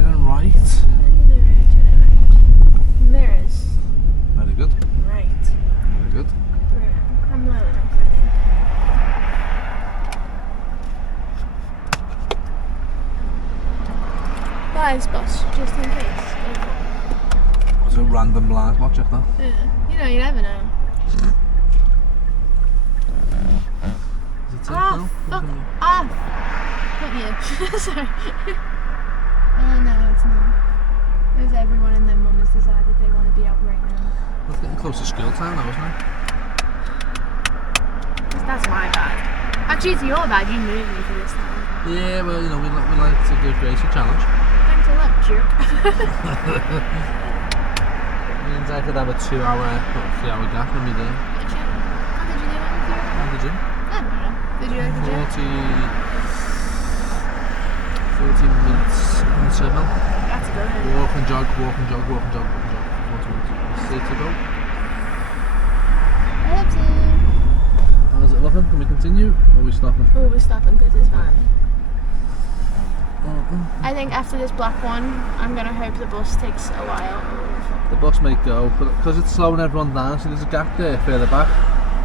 turning right. Mirrors. Very good. Right. Very good. I'm low enough, I think. Blind spots, just in case. What's a random blind spot, check that? Yeah. You know, you never know. Is it Oh, fuck off! Not you. Sorry. Oh no, it's not. There's everyone and their mum has decided they want to be out right now. That's getting close to school time now, isn't it? That's my bad. Actually, it's your bad. You moved me to this time. Yeah, well, you know, we like to give Grace a challenge. Thanks a lot, jerk. Means I could have a 2-hour, 3-hour gap in me there. How did you do it with your... How did you? I don't know. Did you like the gym? 14 minutes on the treadmill. That's good. Walk and jog, walk and jog, walk and jog, walk and jog. 40 minutes. See to go. I hope so. How is it looking? Can we continue? Or are we stopping? Oh, we're stopping because it's fine. I think after this black one, I'm going to hope the bus takes a while. The bus might go, but because it's slowing everyone down, so there's a gap there further back.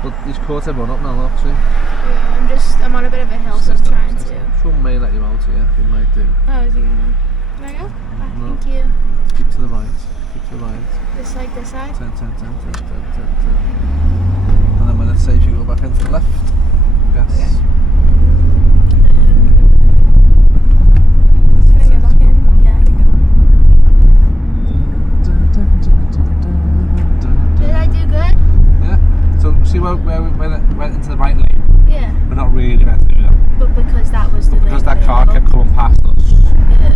But he's caught everyone up now, look, see? Yeah, I'm on a bit of a hill, so I'm trying to. Someone may let you out here, he might do. Oh, is he gonna? There you go. No. Thank you. Keep to the right, keep to the right. This side, this side? 10. And then when it's safe, you go back into the left. Gas. Okay. Can I go back in? Yeah, I can go. Did I do good? Yeah. So see where we went into the right lane? Yeah. We're not really meant to do that. But because that was the Because lane that car kept coming past us. Yeah.